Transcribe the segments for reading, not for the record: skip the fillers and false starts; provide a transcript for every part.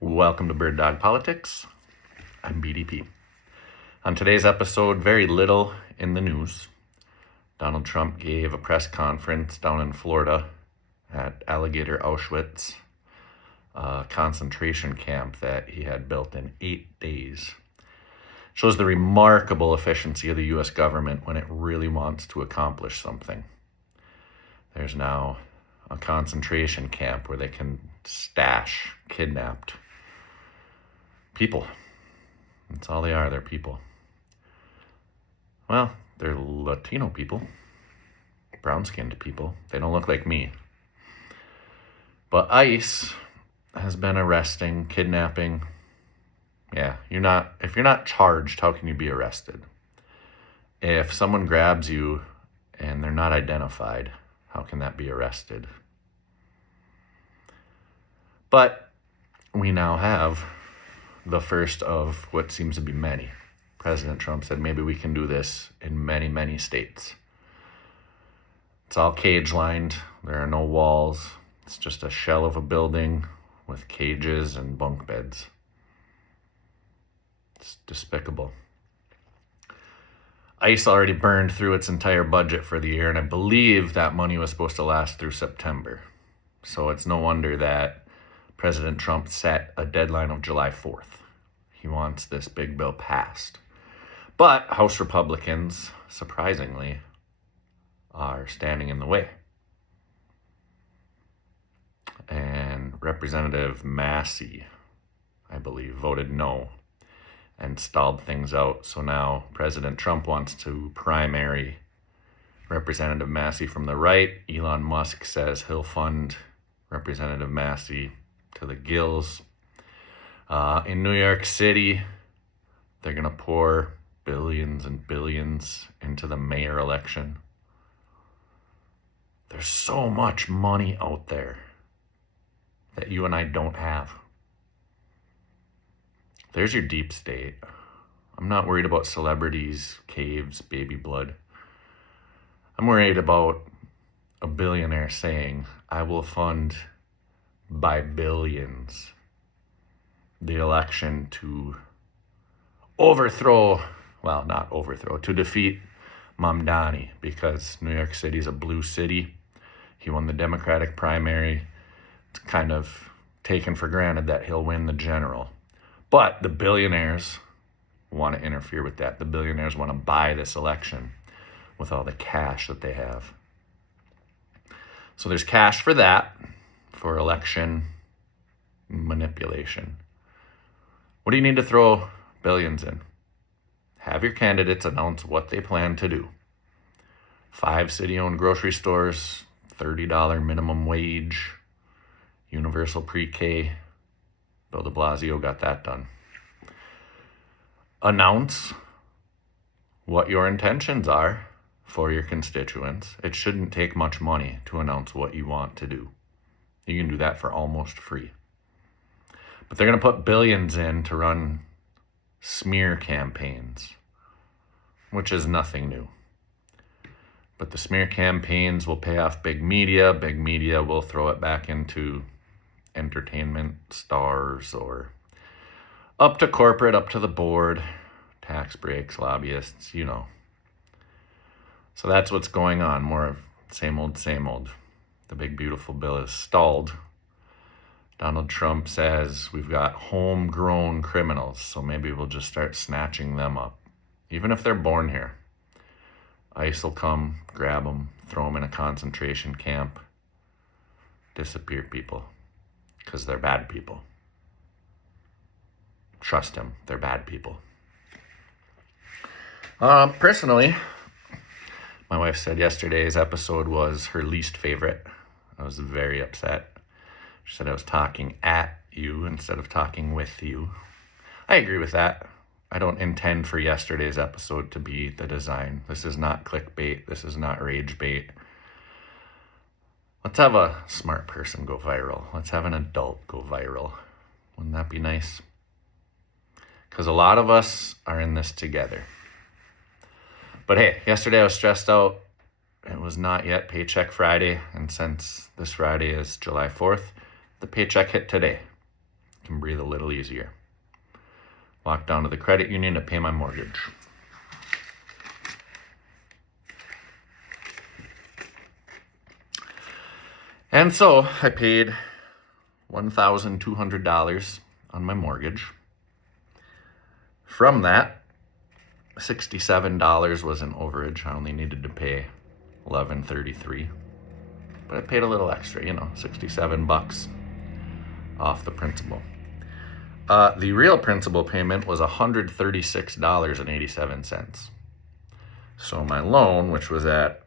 Welcome to Bird Dog Politics. I'm BDP. On today's episode, very little in the news. Donald Trump gave a press conference down in Florida at Alligator Auschwitz, a concentration camp that he had built in 8 days. Shows the remarkable efficiency of the U.S. government when it really wants to accomplish something. There's now a concentration camp where they can stash kidnapped people. That's all they are. They're people. Well, they're Latino people, brown-skinned people. They don't look like me. But ICE has been arresting, kidnapping. Yeah, if you're not charged, how can you be arrested? If someone grabs you and they're not identified, how can that be arrested? But we now have the first of what seems to be many. President Trump said maybe we can do this in many, many states. It's all cage lined. There are no walls. It's just a shell of a building with cages and bunk beds. It's despicable. ICE already burned through its entire budget for the year, and I believe that money was supposed to last through September. So it's no wonder that President Trump set a deadline of July 4th. He wants this big bill passed. But House Republicans, surprisingly, are standing in the way. And Representative Massey, I believe, voted no and stalled things out. So now President Trump wants to primary Representative Massey from the right. Elon Musk says he'll fund Representative Massey to the gills. In New York City, they're going to pour billions and billions into the mayor election. There's so much money out there that you and I don't have. There's your deep state. I'm not worried about celebrities, caves, baby blood. I'm worried about a billionaire saying, I will fund by billions the election to to defeat Mamdani, because New York City is a blue city. He won the Democratic primary. It's kind of taken for granted that he'll win the general. But the billionaires want to interfere with that. The billionaires want to buy this election with all the cash that they have. So there's cash for that, for election manipulation. What do you need to throw billions in? Have your candidates announce what they plan to do. 5 city-owned grocery stores, $30 minimum wage, universal pre-K. Bill de Blasio got that done. Announce what your intentions are for your constituents. It shouldn't take much money to announce what you want to do. You can do that for almost free. But they're going to put billions in to run smear campaigns, which is nothing new. But the smear campaigns will pay off big media. Big media will throw it back into entertainment stars or up to corporate, up to the board, tax breaks, lobbyists, So that's what's going on. More of same old, same old. The big beautiful bill is stalled. Donald Trump says we've got homegrown criminals, so maybe we'll just start snatching them up. Even if they're born here. ICE will come, grab them, throw them in a concentration camp, disappear people, because they're bad people. Trust him, they're bad people. Personally, my wife said yesterday's episode was her least favorite. I was very upset. She said I was talking at you instead of talking with you. I agree with that. I don't intend for yesterday's episode to be the design. This is not clickbait. This is not rage bait. Let's have a smart person go viral. Let's have an adult go viral. Wouldn't that be nice? Because a lot of us are in this together. But hey, yesterday I was stressed out. It was not yet Paycheck Friday. And since this Friday is July 4th, the paycheck hit today. can breathe a little easier. Walk down to the credit union to pay my mortgage. And so I paid $1,200 on my mortgage. From that, $67 was an overage. I only needed to pay $11.33. But I paid a little extra, $67 off the principal. The real principal payment was $136.87. So my loan, which was at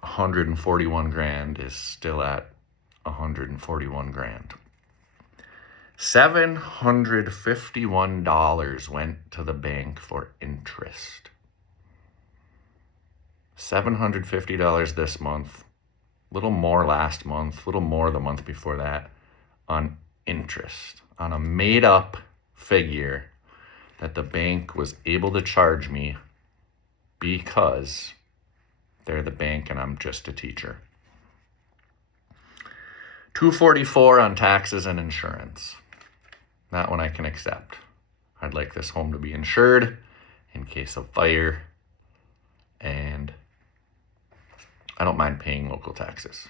141 grand, is still at 141 grand. $751 went to the bank for interest. $750 this month, a little more last month, a little more the month before that, on interest, on a made-up figure that the bank was able to charge me because they're the bank and I'm just a teacher. $244 on taxes and insurance. That one I can accept. I'd like this home to be insured in case of fire, and I don't mind paying local taxes.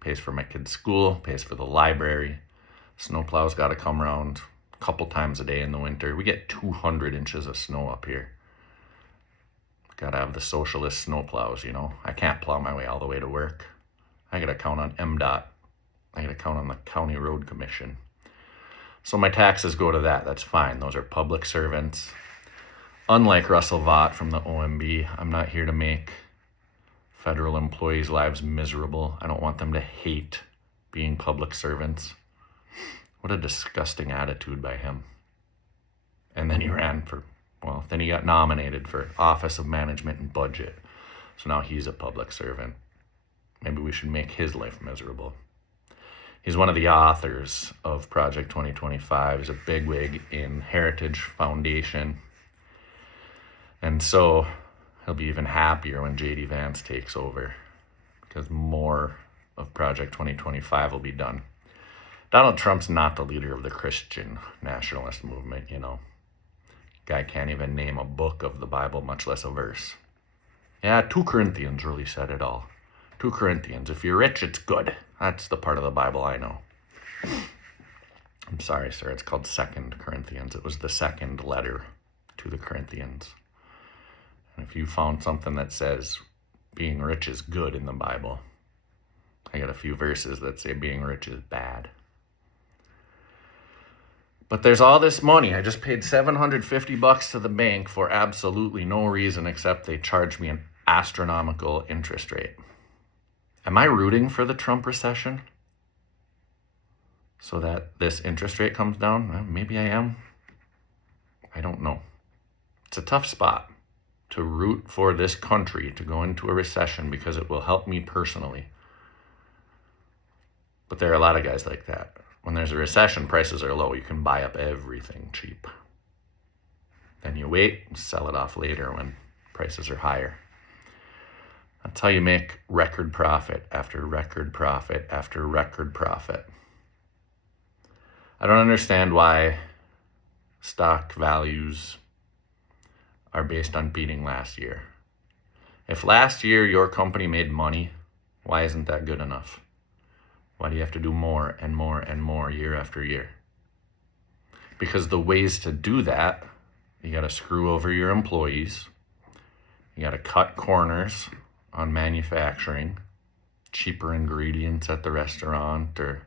Pays for my kids' school, pays for the library. Snowplow's got to come around a couple times a day in the winter. We get 200 inches of snow up here. Got to have the socialist snowplows, I can't plow my way all the way to work. I got to count on MDOT. I got to count on the County Road Commission. So my taxes go to that. That's fine. Those are public servants. Unlike Russell Vought from the OMB, I'm not here to make federal employees' lives miserable. I don't want them to hate being public servants. What a disgusting attitude by him. And then he then he got nominated for Office of Management and Budget. So now he's a public servant. Maybe we should make his life miserable. He's one of the authors of Project 2025. He's a bigwig in Heritage Foundation. And so he'll be even happier when J.D. Vance takes over, because more of Project 2025 will be done. Donald Trump's not the leader of the Christian nationalist movement, Guy can't even name a book of the Bible, much less a verse. Yeah, 2 Corinthians really said it all. 2 Corinthians. If you're rich, it's good. That's the part of the Bible I know. I'm sorry, sir. It's called 2 Corinthians. It was the second letter to the Corinthians. And if you found something that says being rich is good in the Bible, I got a few verses that say being rich is bad. But there's all this money. I just paid $750 to the bank for absolutely no reason except they charged me an astronomical interest rate. Am I rooting for the Trump recession so that this interest rate comes down? Well, maybe I am. I don't know. It's a tough spot to root for this country to go into a recession because it will help me personally. But there are a lot of guys like that. When there's a recession, prices are low. You can buy up everything cheap. Then you wait and sell it off later when prices are higher. That's how you make record profit after record profit after record profit. I don't understand why stock values are based on beating last year. If last year your company made money, why isn't that good enough? Why do you have to do more and more and more year after year? Because the ways to do that, you got to screw over your employees. You got to cut corners on manufacturing, cheaper ingredients at the restaurant, or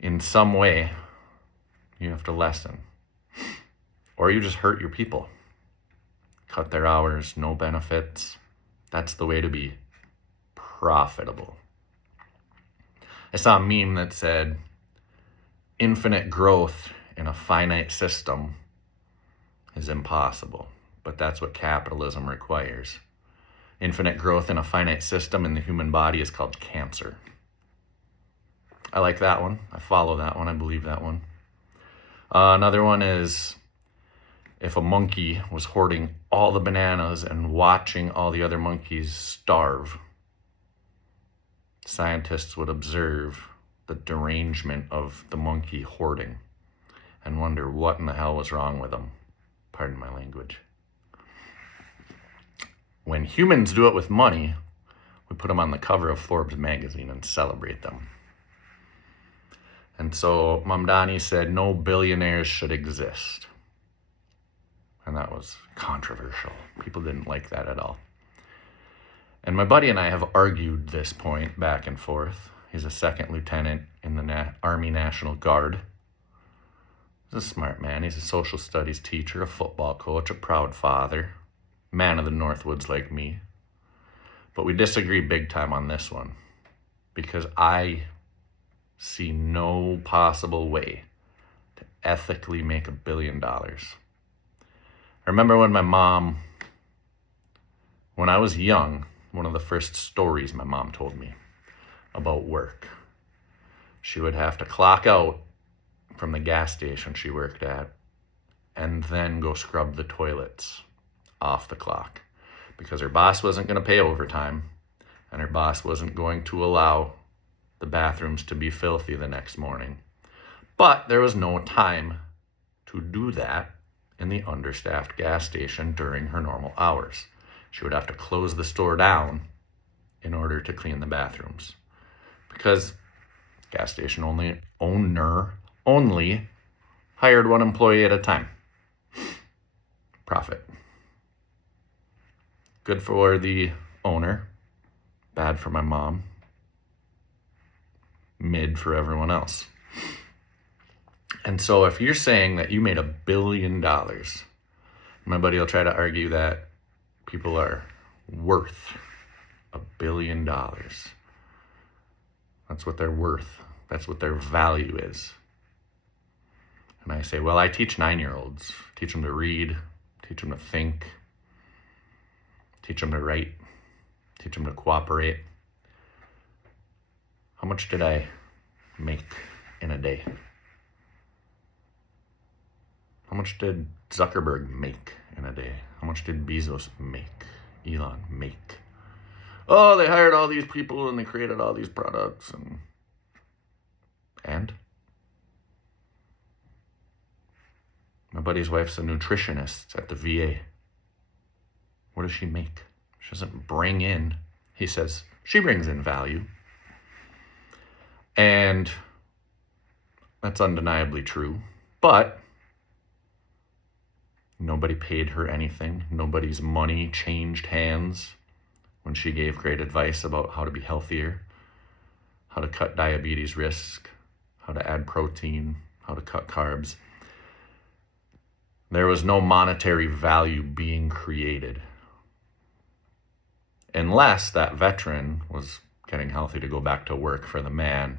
in some way you have to lessen. Or you just hurt your people. Cut their hours, no benefits. That's the way to be profitable. I saw a meme that said, infinite growth in a finite system is impossible, but that's what capitalism requires. Infinite growth in a finite system in the human body is called cancer. I like that one. I follow that one. I believe that one. Another one is, if a monkey was hoarding all the bananas and watching all the other monkeys starve, scientists would observe the derangement of the monkey hoarding and wonder what in the hell was wrong with them. Pardon my language. When humans do it with money, we put them on the cover of Forbes magazine and celebrate them. And so Mamdani said no billionaires should exist. And that was controversial. People didn't like that at all. And my buddy and I have argued this point back and forth. He's a second lieutenant in the Army National Guard. He's a smart man. He's a social studies teacher, a football coach, a proud father, man of the Northwoods like me. But we disagree big time on this one because I see no possible way to ethically make $1 billion. I remember when I was young, one of the first stories my mom told me about work. She would have to clock out from the gas station she worked at and then go scrub the toilets off the clock because her boss wasn't going to pay overtime and her boss wasn't going to allow the bathrooms to be filthy the next morning. But there was no time to do that in the understaffed gas station during her normal hours. She would have to close the store down in order to clean the bathrooms because gas station owner only hired one employee at a time. Profit. Good for the owner, bad for my mom, mid for everyone else. And so if you're saying that you made $1 billion, my buddy will try to argue that people are worth $1 billion. That's what they're worth. That's what their value is. And I say, well, I teach 9-year-olds. Teach them to read, teach them to think, teach them to write, teach them to cooperate. How much did I make in a day? How much did Zuckerberg make in a day? How much did Bezos make? Elon make? Oh, they hired all these people and they created all these products and my buddy's wife's a nutritionist at the VA. What does she make? She doesn't bring in, he says, she brings in value. And that's undeniably true. But nobody paid her anything. Nobody's money changed hands when she gave great advice about how to be healthier, how to cut diabetes risk, how to add protein, how to cut carbs. There was no monetary value being created unless that veteran was getting healthy to go back to work for the man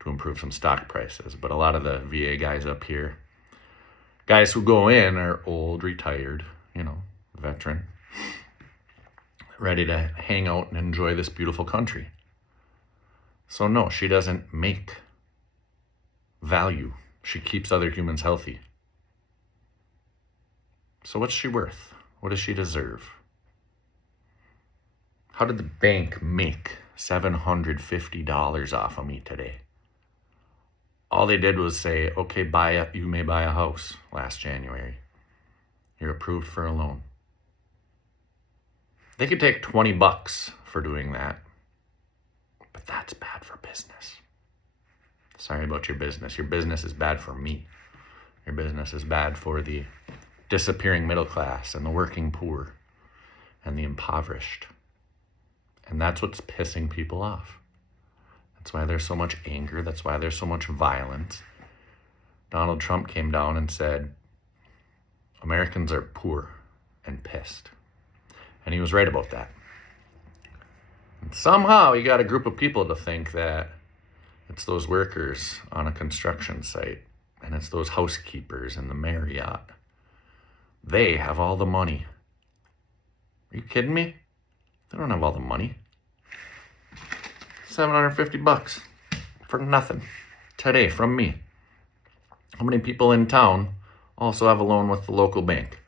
to improve some stock prices. But a lot of the VA guys up here, guys who go in are old, retired, veteran, ready to hang out and enjoy this beautiful country. So no, she doesn't make value. She keeps other humans healthy. So what's she worth? What does she deserve? How did the bank make $750 off of me today? All they did was say, okay, you may buy a house last January. You're approved for a loan. They could take $20 for doing that, but that's bad for business. Sorry about your business. Your business is bad for me. Your business is bad for the disappearing middle class and the working poor and the impoverished. And that's what's pissing people off. That's why there's so much anger. That's why there's so much violence. Donald Trump came down and said, Americans are poor and pissed. And he was right about that. And somehow he got a group of people to think that it's those workers on a construction site and it's those housekeepers in the Marriott. They have all the money. Are you kidding me? They don't have all the money. $750 for nothing today from me. How many people in town also have a loan with the local bank?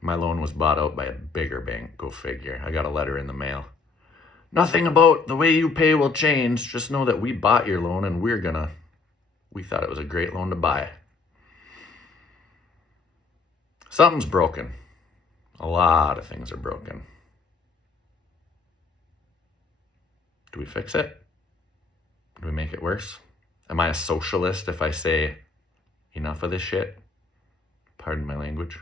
My loan was bought out by a bigger bank, go figure. I got a letter in the mail Nothing about the way you pay will change. Just know that we bought your loan and we thought it was a great loan to buy. Something's broken. A lot of things are broken. Do we fix it? Do we make it worse? Am I a socialist if I say enough of this shit? Pardon my language.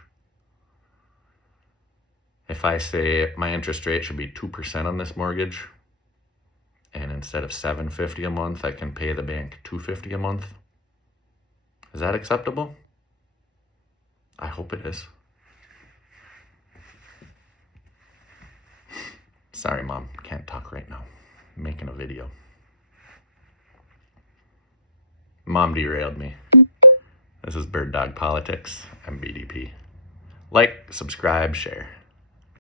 If I say my interest rate should be 2% on this mortgage, and instead of $750 a month, I can pay the bank $250 a month, is that acceptable? I hope it is. Sorry, Mom, can't talk right now. I'm making a video. Mom derailed me. This is Bird Dog Politics. I'm BDP. Like, subscribe, share.